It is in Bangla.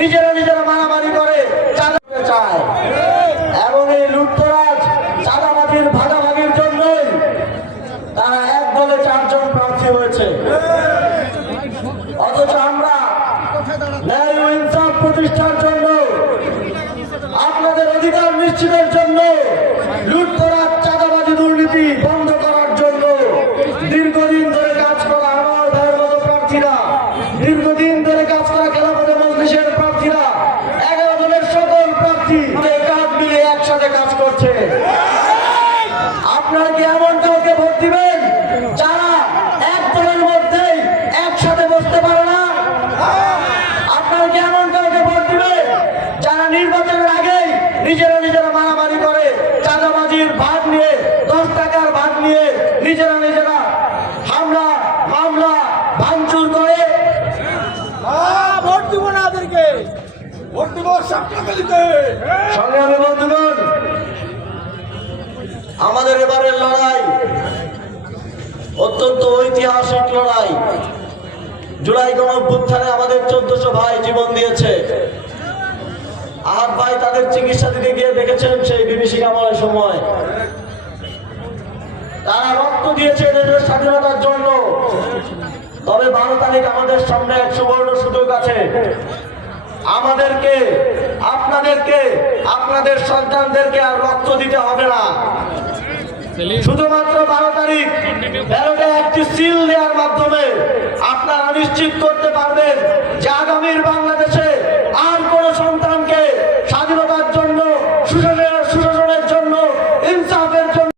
নিজেরা নিজেরা মারামারি করে চাঁদা চায় এবং এই লুটতরাজ চাঁদাবাজির ভাগাভাগির জন্য তারা এক দলে 4 জন প্রার্থী হয়েছে। অথচ আমরা ন্যায় ও ইনসাফ প্রতিষ্ঠার জন্য, আপনাদের অধিকার নিশ্চিতের জন্য, লুটতরাজ চাঁদাবাজি দুর্নীতি বন্ধ করার জন্য দীর্ঘদিন ধরে কাজ করা আমার ভাইয়ের মতো প্রার্থীরা, দীর্ঘদিন ধরে কাজ করা খেলাফতে মজলিসের প্রার্থীরা, 11 দলের সকল প্রার্থী কাঁধ মিলিয়ে একসাথে কাজ করছে। আপনারা কি এমন কাউকে ভোট দিবেন যারা এক দলের মধ্যেই একসাথে বসতে পারে না? আপনারা কি এমন কাউকে ভোট দিবেন যারা নির্বাচনের আগেই নিজেরা নিজেরা মারামারি করে চাঁদাবাজির ভাগ নিয়ে, 10 টাকার ভাগ নিয়ে নিজেরা নিজেরা হামলা মামলা ভাঙচুর করে? ভোট দিব না, ওদেরকে ভোট দিব সাপটাকে। সংগ্রামী বন্ধুগণ, আমাদের এবারের লড়াই অত্যন্ত ঐতিহাসিক লড়াই। জুলাই গণঅভ্যুত্থানে আমাদের 1400 ভাই জীবন দিয়েছে। আহাদ ভাই তাদের চিকিৎসা দিতে গিয়ে দেখেছেন সেই বিভীষিকাময় সময় তারা রক্ত দিয়েছে দেশের স্বাধীনতার জন্য। তবে 12 তারিখ আমাদের সামনে এক সুবর্ণ সুযোগ আছে। আমাদেরকে, আপনাদেরকে, আপনাদের সন্তানদেরকে আর রক্ত দিতে হবে না। শুধুমাত্র 12 তারিখ ব্যালটে একটি সিল দেওয়ার মাধ্যমে আপনারা নিশ্চিত করতে পারবেন যে আগামীর বাংলাদেশে আর কোন সন্তান